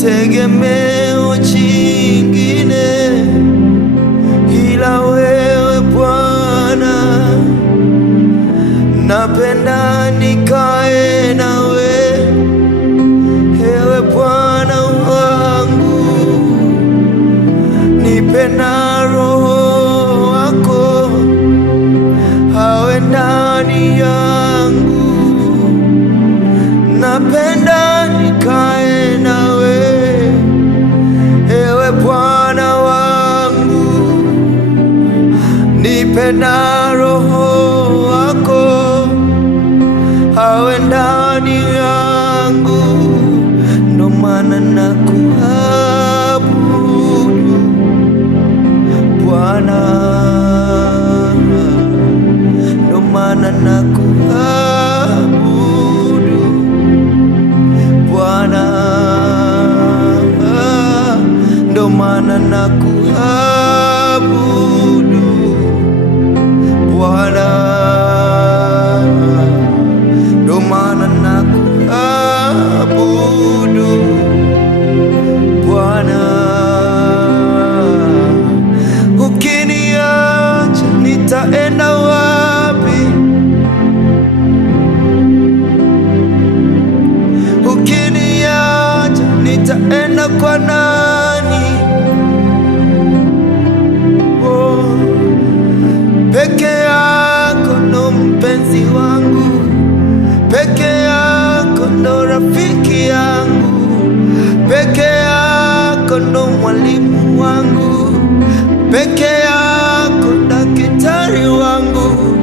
tegemeo jingine ila wewe Bwana. Napenda nikae nawe, ewe Bwana wangu. Nipenda Roho wako awe ndani yangu. Napenda nikae nawe, ewe Bwana wangu. Nipenda Roho wako awe ndani yangu. Ndo maana nakuabudu Bwana, ndo maana nakuabudu Bwana, ndo maana nakuabudu Bwana, ndo maana nakuabudu Bwana. Ukiniacha nitaenda wapi? Ukiniacha nitaenda kwa nani? Oh, peke yako ndo mpenzi wangu, peke yako ndo rafiki yangu, peke yako ndo mwalimu wangu, peke yako daktari wangu,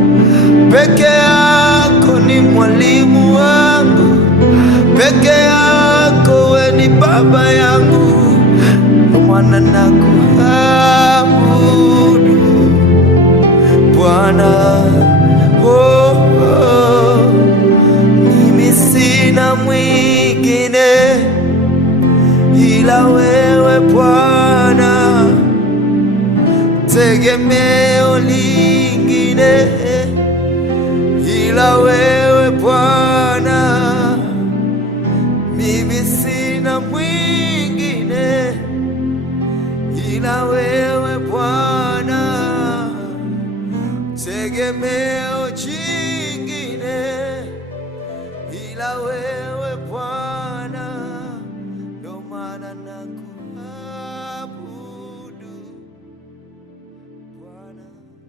peke yako ni mwalimu wangu, peke yako we ni baba yangu. Ndo maana nakuabudu Bwana. Oh, oh. Mimi sina mwingine ila wewe Bwana, tegemeo lingine ila wewe Bwana. Mimi sina mwingine ila wewe Bwana, tegemeo jingine ila wewe Bwana.